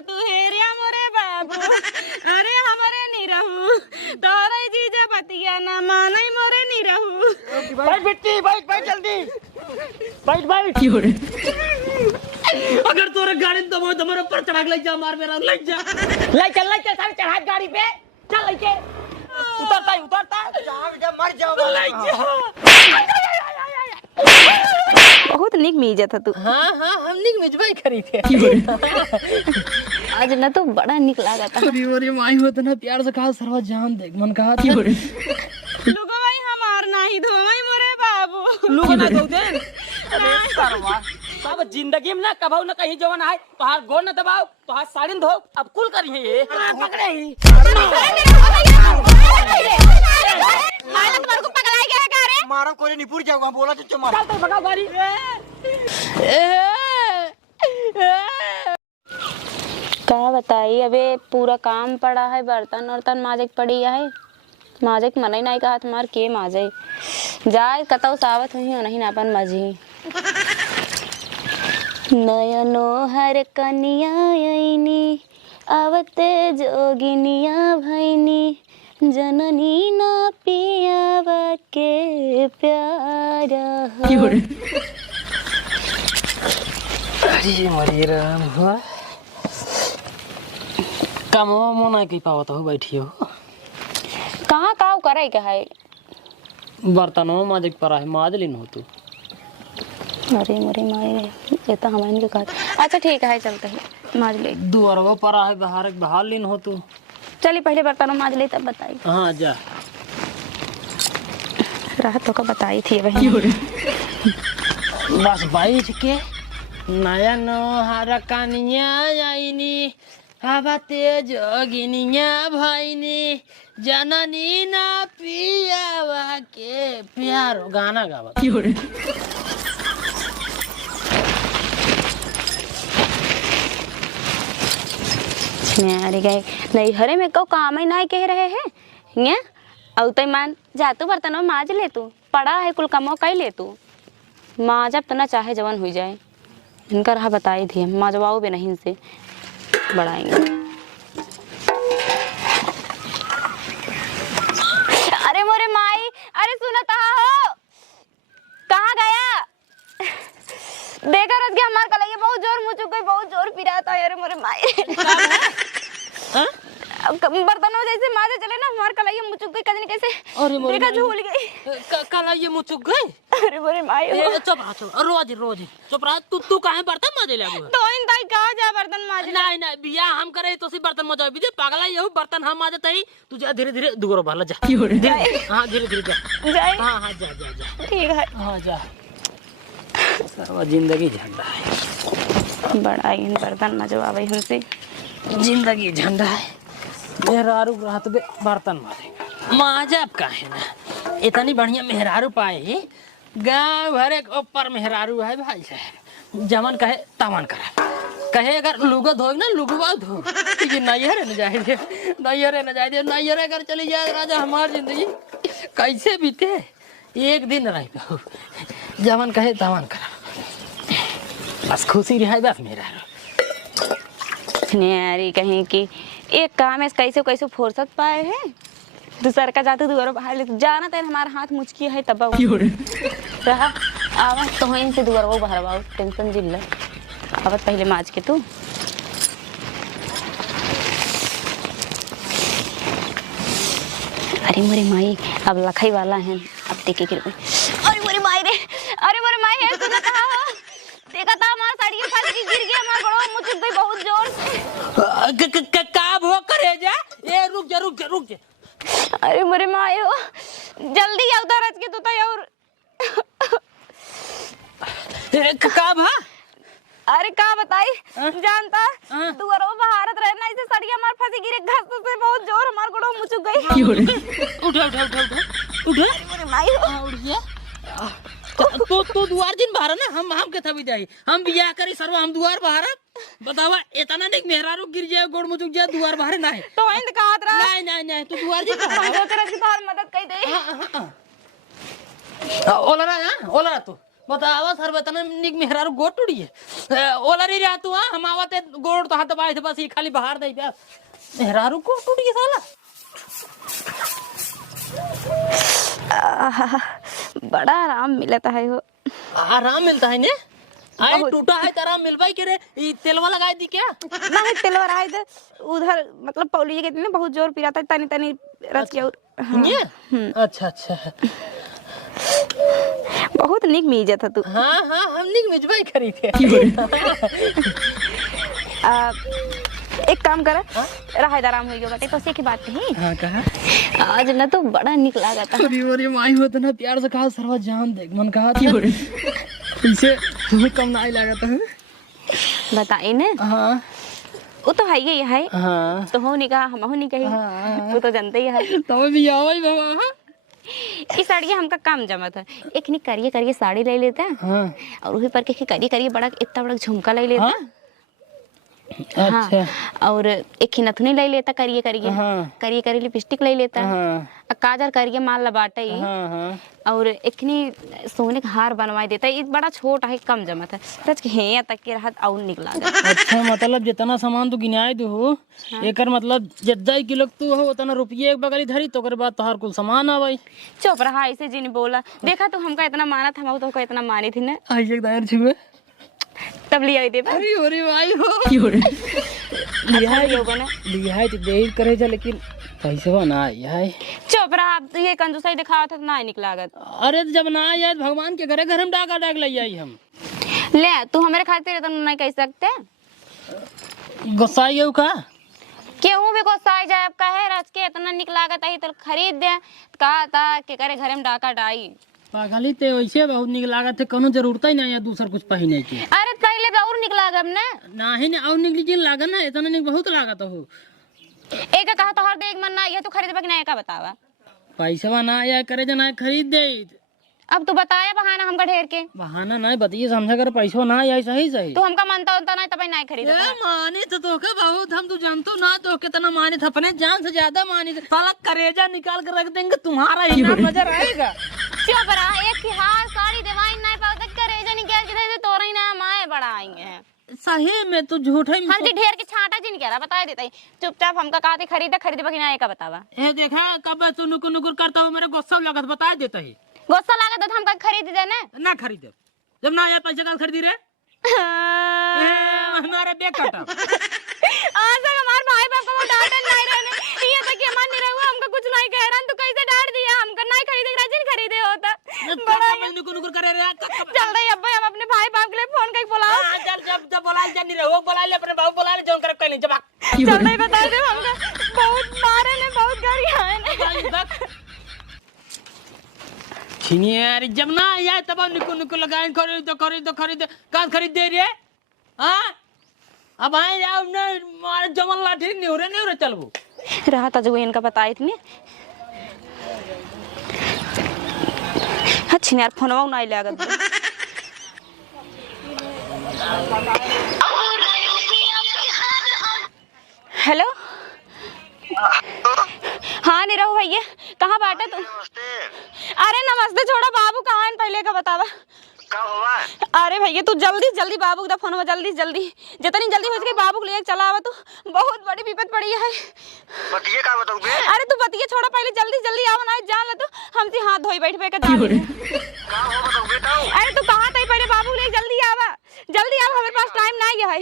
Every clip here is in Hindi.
तू हेरिया मोरे बाबू अरे हमारे नहीं रहू तोरे जीजा पतिया ना मानई मोरे नहीं रहू। बैठ बेटी बैठ जल्दी बैठ अगर तोरे गाड़ी दबो तुम्हारे ऊपर चढ़ा के ले जा मार मेरा ले जा ले चल सारे चढ़ा गाड़ी पे चल लेके उतरता मर जाओ ले जा। बहुत निक मीजत तू। हाँ हम निक मिजबाई करी थे आज न तो बड़ा निक लागा था। अरे माई होत ना प्यार से कहा सरवा जान देख मन कहा था लुगा भाई हमार नहीं धोई मोरे बाबू लोग ना दो दे अरे सरवा सब जिंदगी में ना कभाऊ ना कहीं जवन आए तो हाथ गोड़ ना दबाओ तो हाथ साड़ी धो अब कुल करिए ये पकड़े ही मारो कोई नहीं पूरी जाऊंगा बोला तो मार चल तो भगाओ गाड़ी क्या बताई अबे पूरा काम पड़ा है बर्तन वर्तन माजे पड़ी है माजे मन ही नहीं कहा तुम्हार के माजे जाए कतौ सावत हुई नहीं ना अपन मजी नयनो हर कनिया आईनी आवते जोगिनिया भैनी जननी ना पियावा के प्यारा हो। अरे मरी राम हुआ काम मोना की पावत हो बैठी हो कहाँ काव करे क्या है बर्तनों माजे परा है माज लिन हो तू अरे मरे माए ये तो हमारे के कहा अच्छा ठीक है चलते हैं माज ले दुआरवा परा है बाहर लिन हो तू चलिए पहले बर्तनों माज ले तब बताई हाँ जा राहत तो का बताई थी वही बस बैठ के नया नोहर कनिया आईनी आवते जोगिनिया भैनी जननी ना पियावा के प्यार गाना गावा अरे गए नहीं हरे में कौ काम ही नहीं कह रहे हैं ये औ तो मान जा तू बर्तनों माज ले तू पड़ा है कुल कमो कई ले तू माजब तो ना चाहे जवन हो जाए इनका रहा बताई थी माजवाओ भी नहीं इनसे बढ़ाएंगे। अरे मोरे माई अरे सुनता हो कहाँ गया देखा रस गया हमार कलैया बहुत जोर मुझ गई बहुत जोर पिराता है। अरे मोरे माई बर्तनों जैसे मारे चले ना हमार कलैया मुचुक गई कजनी कैसे देखा झूल गई कलैया मुचुक गई। अरे मोरे माई चुप रोज चुप रहा तू काहे बर्तन माजे ले तो इन ताई कहा जा बर्तन माजे नहीं बिया हम करे तो सी बर्तन मजा भी दे पागला यहू बर्तन हम माजे तई तू जा धीरे दुगरो भाला जा हां धीरे जा जाए हां जा ठीक है हां जा सर्व जिंदगी झंडा है बड़ा इन बर्तन मजवावे हमसे जिंदगी झंडा है मेहरारू रात बे बर्तन मारे माजब काहे ना इतनी बढ़िया मेहरारू पाए गांव भर एक ऊपर मेहरारू है भाई साहब जमन कहे तमन करा कहे अगर लुगा धो ना लुगवा धो ये नैहर न जाए दे नैहर अगर चली जाए राजा हमार जिंदगी कैसे बीते एक दिन रह जमन कहे तमन करा बस खुशी रहा बस मेहरारू अरे कहीं की एक काम है कैसे फुर्सत पाए हैं दूसर का जाते दुआरो बाहर ले जाना तेरे हमारा हाथ मुचकी है तब रहा आवाज तो वहीं से दुआरो बाहर बाऊ टेंशन जिल्ला अब पहले माज के तू अरे मोरे माई अब लखाई वाला है अब देखे के अरे मोरे माई है सुना कहा हो देखा था हमारा साड़ी के पास गिर गया हमारा बड़ा मुझे गई बहुत जोर से का भो करे जा ए रुक जा अरे मोरे माई हो जल्दी आओ तो रच के तो और का भा अरे का बताई जानता दुआरो भारत रहना इसे सड़िया मार फंसी गिरे घस से बहुत जोर हमार गोड़ो मुचुक गई उठा मोरे माई हो उठ गया तो दुआर दिन बाहर ना हम के थबी जाई हम बियाह करी सर्व हम दुआर बाहर बतावा इतना नहीं मेहरारू गिर जाए गोड़ मुचुक जाए दुआर बाहर ना है तो इंद कहत रहा नहीं तू दुआर दिन बाहर जो तेरा की तार मदद कई दे ओलरा तू बतावा सर बतना निक मेहरारू गोड़ टूटी है ओला नहीं रहा तू हां हम आवते गोड़ तो हाथ दबाए थे बस ये खाली बाहर दे बस मेहरारू गोड़ टूटी है साला। आहा, बड़ा आराम मिलता है हो। आराम मिलता है ने आई टूटा है तेरा मिलवाई करे ई तेलवा लगाई दी क्या नहीं तेलवा रहा है उधर मतलब पौली के दिन बहुत जोर पिराता है तनी तनी रस के और ये अच्छा अच्छा बहुत निक मीजत है तू। हाँ हाँ हम निक मिजवाई करी थे एक काम कर रहा आराम हो गया बेटे तो की बात नहीं। हाँ कहा आज ना तो बड़ा निक लगा था। अरे अरे माई होता ना प्यार से कहा सरवा जान देख मन कहा था इसे हमें कम ना लगा था बताई ने। हाँ वो तो है ही है। हाँ तो हो नहीं कहा हम हो नहीं कही वो तो जानते ही है। तो भी आओ ही बाबा इस साड़ी हमका काम जमा था एक नहीं करिए करिए साड़ी ले लेते हैं हाँ और वही पर के करिए करिए बड़ा इतना बड़ा झुमका ले लेता हाँ? अच्छा हाँ, और एक ही नथुनी ले लेता करिए करिए हाँ। करिए करिए लिपस्टिक ले लेता हाँ काजर करिए माल लबाटा ही हाँ हाँ और एकनी सोने का हार बनवा देता है बड़ा छोटा है कम जमा था सच के हे तक के रहत और निकला अच्छा मतलब जितना सामान तू गिनाए दो हो एकर मतलब जितना किलो तू हो उतना रुपये एक बगली धरी तो कर बाद तोहार कुल सामान आ भाई चुप रहा ऐसे जी ने बोला देखा तो हमका इतना माना था हम तो इतना मानी थी ना आई एक दायर छुए तब लिया दे अरे अरे भाई हो लिया है तो देर करे जा लेकिन पैसे ना आई है चुप रहा ये कंजूसाई दिखावा था तो ना निकला अरे जब ना आई है भगवान के घर हम डाका डाक ले आई हम ले तू हमारे खातिर तो नहीं कह सकते गुस्सा आई का केहू भी गुस्सा आ जाए कहे रच के इतना निकला है तो खरीद दे कहा था कि करे घर में डाका डाई पागली ते वैसे बहुत निक लागत है कोनो जरूरत ही नहीं है दूसर कुछ पहने की अरे पहले भी और निकला गम ना नहीं ना और निकली जिन लागत ना इतना निक बहुत लागत हो एक कहा तो हर देख मन ना ये तू खरीदबा कि नहीं का बतावा पैसा ना आया करे जना खरीद दे अब तू बताया बहाना हमका ढेर के बहाना नहीं बताइए समझा कर पैसा ना आया सही सही तू हमका मानता होता नहीं तब नहीं खरीदा माने तो तोके बहुत हम तू जानतो ना तो कितना माने थे अपने जान से ज्यादा माने थे साला करेजा निकाल कर रख देंगे तुम्हारा ही ना नजर आएगा चुप रहा एक ही हार साड़ी दिवाई नहीं पाओ तक करेजा निकाल के दे तोरा ही ना माए बड़ा आएंगे हैं सही में तू झूठे में हम जी ढेर के छांटा जी नहीं कह रहा बता देता चुपचाप हमका कहते खरीदबा कि नहीं का बतावा ए देखा कब तू नुकुर नुकुर करता हो मेरे गुस्सा लगत बता देता ही गुस्सा लागत तो हमका खरीद दे ना खरीदे जब ना आया पैसे का खरीदी रे हमारा बेग काटा आज तक हमारे भाई बाप को डांटन नहीं रहने ये तक कि हमार नहीं रहू हमको कुछ नहीं कह रहा तू कैसे डांट दिया हमको नहीं खरीदे राजन खरीदे होता बड़ा नुकुर नुकुर करे रे चल रही अब्बा हम अपने भाई बाप के लिए फोन करके बुलाओ चल जब बोला जब नहीं रहो बोला ले अपने बाबू बोला ले जोन कर कहीं जब चल नहीं बता दे हमको बहुत मारे ने बहुत गाड़ी आए ने यार जब ना आया तब निकुल निकुल लगाए खरीद कहाँ खरीद दे रे हाँ अब आए जाओ ना मारे जमल लाठी नहीं हो रहे चल वो रहा था जो इनका बताए थे अच्छा यार फोनवा नहीं लागत हेलो हाँ नहीं रहो भैया कहाँ बाटा तू अरे नमस्ते छोड़ा बाबू कहाँ है पहले का बतावा अरे भैया तू जल्दी जल्दी बाबू का फोन जल्दी जल्दी जितनी जल्दी हो सके बाबू को ले चला आवा तू बहुत बड़ी विपत पड़ी है बतिए का बताऊं बे अरे तू बतिए छोड़ा पहले जल्दी जल्दी आवा ना जान ले तू हमसे हाथ धोई बैठ पे का का हो बताऊं बेटा अरे तू कहाँ तई पहले बाबू ले जल्दी आवा हमारे पास टाइम नहीं है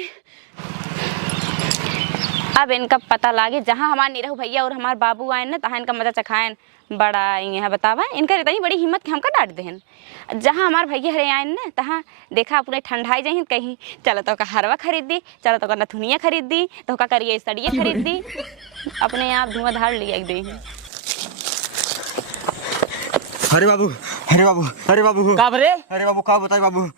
अब इनका पता लागे जहाँ हमारे निरहु भैया और हमारे बाबू आए ना तहाँ इनका मजा चखाएन बड़ा यहाँ बतावा इनका इतनी बड़ी हिम्मत के हमका डांट देहन जहाँ हमारे भैया हरे आए ना तहाँ देखा अपने ठंडाई जाही कहीं चलो तो का हरवा खरीद दी चलो तो का नथुनिया खरीद दी तो का करिए सड़िया खरीद दी अपने आप धुआंधार लिया दे अरे बाबू का बरे अरे बाबू का बताई बाबू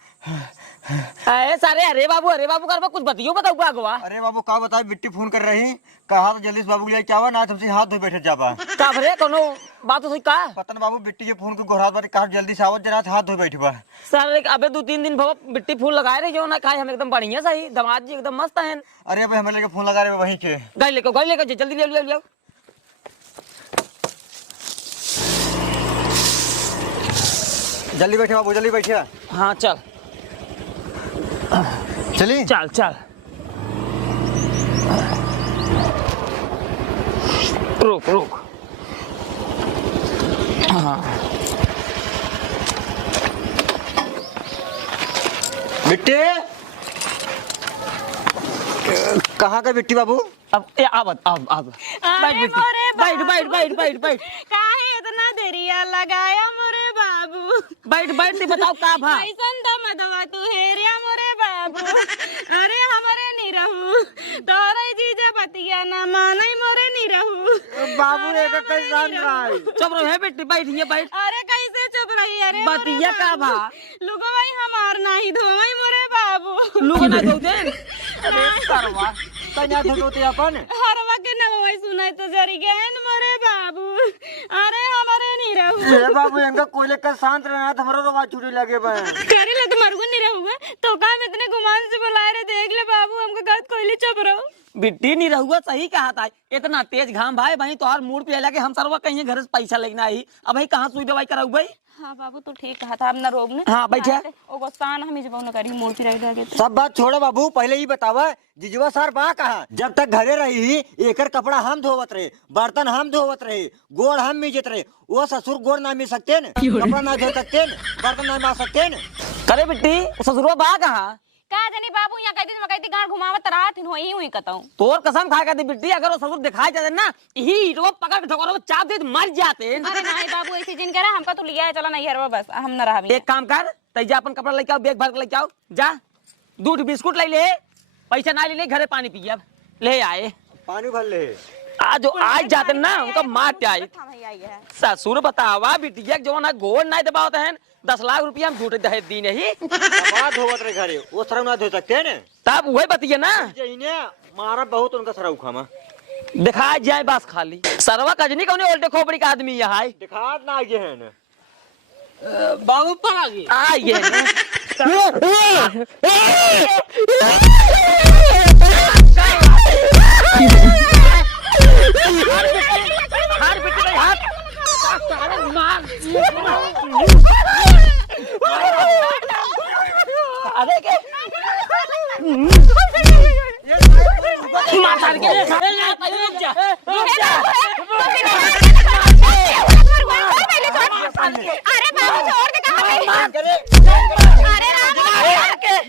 अरे सारे अरे बाबू करबा कुछ बतियो बताऊ बागवा अरे बाबू का बताई बिट्टी फोन कर रही कहा तो जल्दी से बाबू ले क्या हुआ ना तुमसे हाथ धो बैठे जाबा का बरे कोनो बात तो सही का पतन बाबू बिट्टी के फोन को गोरात बार कहा जल्दी से आवत जना हाथ धो बैठी बा सर अबे 2-3 दिन भव बिट्टी फूल लगाए रहे जो ना खाए हम एकदम बढ़िया सही दामाद जी एकदम मस्त हैं अरे अबे हमें लेके फोन लगा रहे वहीं के गाड़ी लेके जल्दी ले जल्दी बैठे बाबू, जल्दी बैठिए। हाँ चल चलिए। चल चल रुक रुक। हाँ बिट्टी, कहाँ का बिट्टी बाबू? अब अब बैठ बिट्टी, बैठ बैठ बैठ बैठ बैठ काहे इतना देरिया लगाया मोरे बाबू? बैठ बैठ ती बताओ का भा? कैसन दम दवा तू हेरिया मोरे बाबू? अरे हमारे नहीं रहू तोरे जीजा बतिया ना माने मोरे नहीं रहू बाबू ने कैसा रहा? चुप रहो है बेटी, बैठ ये बैठ। अरे कैसे चुप रही? अरे बतिया का भा? लुगो भाई हमार नहीं धोई मोरे बाबू। लोग ना दो दे। अरे करवा कन्या धोते अपन। हरवा के नमवाई सुनाई तो जरी गहन मोरे बाबू। अरे हमारे नहीं रहू ये बाबू इनका कोयले का शांत रहना था, हमारा आवाज छूटे लगे बे। करे ले तुम्हारे को नहीं रहूगा तो काम इतने गुमान से बुला रहे, देख ले बाबू हमको गलत कोयले चुप रहो। बिट्टी नहीं रहूगा, सही कहा था। इतना तेज घाम भाई भाई तो मूड पे लगे हम सरवा कहीं घर से पैसा लेना आई। अब भाई कहाँ सुई दवाई कराऊ भाई? हाँ बाबू तो ठीक कहा था, अब ना रोग ने। हाँ बैठे। ओ गोस्तान हम जब न करी मूड पे रह गए। सब बात छोड़ो बाबू, पहले ही बतावा जिजवा सर बा कहा? जब तक घरे रही एकर कपड़ा हम धोवत रहे, बर्तन हम धोवत रहे, गोड़ हम मिजत रहे। वो ससुर गोड़ ना मिल सकते न, कपड़ा ना धो सकते न, बर्तन ना मार सकते न। करे बिट्टी ससुरवा बा कहा? का जानी बाबू यहाँ कहती गांड घुमावत रात हुई हुई कहता तोर कसम खा के दी बिट्टी, अगर वो ससुर दिखाई जाते ना यही रो पकड़ के ठोकर चाप दे तो मर जाते। अरे नहीं बाबू ऐसी जिन कह हमका तो लिया है, चला नहीं है बस हम न रहा। एक काम कर, तैजा अपन कपड़ा लेके आओ, बैग भर के लेके आओ, जा दूध बिस्कुट ले ले, पैसा ना ले ले, घरे पानी पिए अब ले आए। पानी भर ले। आज आज जाते ना उनका मार आए। ससुर बतावा बिटिया जो ना गोड़ नहीं दबावते हैं, 10 लाख रुपया हम झूठे दहेज दी नहीं। कपड़ा धोवत रहे घरे, वो सरम ना धो सकते न। तब वही बतिए ना, मारा बहुत उनका सरा उखामा दिखा जाए बस खाली सरवा कजनी कौन उल्टे खोपड़ी का आदमी यहाँ दिखा ना आगे है न। बाबू पर आ गए अरे बाबू छोड़ दे कहां गई? अरे राम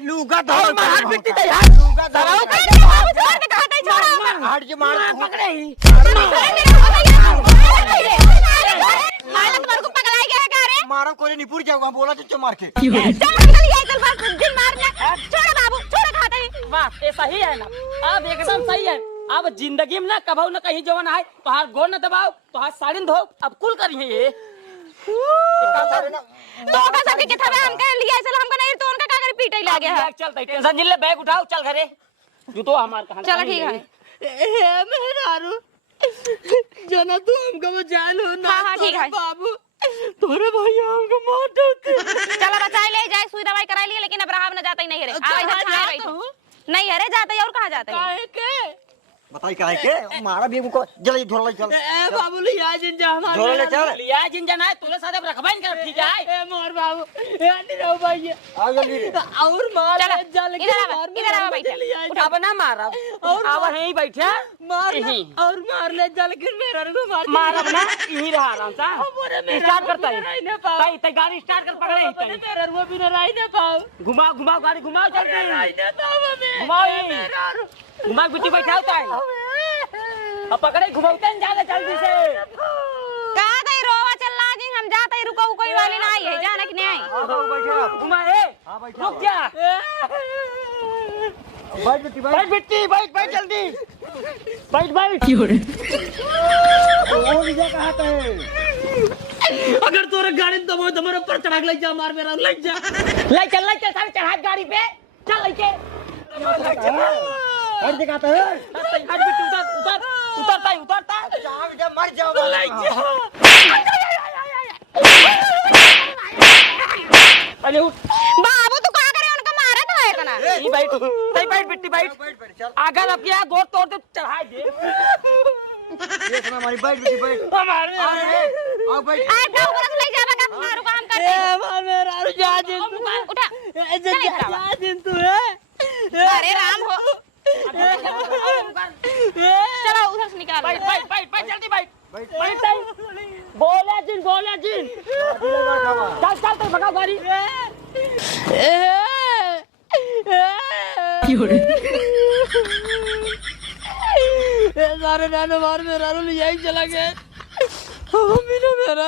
लूगा तो मार बिट्टी तो यार बाबू छोड़ दे कहां गई? छोड़ो हट जी, मार पकड़े ही मालूम तुम्हारे को पकड़ाई गया है का? रे मारा कोई निपुर जाऊंगा, बोला चुच्चो मार के। चल निकल ये चल बस दिन मारना। छोड़ बाबू छोड़ खाते ही। वाह ये सही है ना, अब एकदम सही है। अब जिंदगी में ना कभाऊ ना कहीं जवान आए तो हाथ गोड़ न दबाओ, तो हाथ साड़ी धो, अब कुल करिए ये तो का सबके के थवे हम कह लिया चल हमका नहीं तो उनका का करे पीटे ला गया है। चल टेंशन जिले बैग उठाओ चल घरे, जूतो हमार कहां। चलो ठीक है मेहरारू जना तू हमको जान हो ना। हाँ ठीक है बाबू तोरे भैया हमको मार देते। चलो बचाई ले जाए, सुई दवाई कराई लिए, लेकिन अब रहा न जाता ही नहीं है रे। आ इधर छाए बैठो। नहीं अरे जाता है और कहां जाता है? काहे के बताई काहे के? मारा भी हमको, जल्दी झोला ले चल। ए बाबू लिया जिंजा हमारे झोला ले चल। लिया जिंजा ना तूने साथ अब रखबाइन कर ठीक है। ए मोर बाबू ए नहीं रहो भैया आओ जल्दी रे। और मार चलो जल इधर आ बैठा। अब ना मारा और अब यहीं बैठा मार यहीं और मार ले जल के मेरा को मार मार अब ना यहीं रहा आराम से स्टार्ट करता है। ताई ताई गाड़ी स्टार्ट कर पकड़े ताई मेरा वो भी राई ना पाओ। घुमाओ घुमाओ गाड़ी घुमाओ जल्दी राई ना पाओ मैं घुमाओ यहीं घुमाओ बिट्टी बैठाओ ताई अब पकड़े घुमाओते हैं ज्यादा जल्दी से। कहां गई रोवा चल ला जी हम जाते ही रुको कोई वाली ना आई है जाना कि नहीं आई? आओ बैठे। घुमा ए रुक जा बैठ बिट्टी बैठ। बैठ बिट्टी बैठ बैठ जल्दी बैठ बैठ। वो विजय कहाँ पे है? अगर तोरे गाड़ी दबो तो मेरे ऊपर चढ़ा के ले जा, मार मेरा ले जा ले चल सारे चढ़ा गाड़ी पे चल लेके हट दिखाता है। हट बिट्टी उतर उतर उतरता जब मर जाओ ले जा अरे उठ बाबू तू का करे उनका मारा था इतना? नहीं बैठ बिट्टी बैठ चल। अगर अब क्या गोड़ तोड़ दे चढ़ा दे ये सुना हमारी, बैठ बिट्टी बैठ। हमारे आओ बैठ। आज ना ऊपर से ले जावा का रुका हम काटे मार मेरा जा दिन तू उठा जा दिन तू अरे राम हो चलो उधर से निकाल बैठ बैठ बैठ बैठ जल्दी बैठ बैठ बोला जिन चल चल तो भगाओ गाड़ी सारे नानो मार मेरा रू यही चला गया मेरा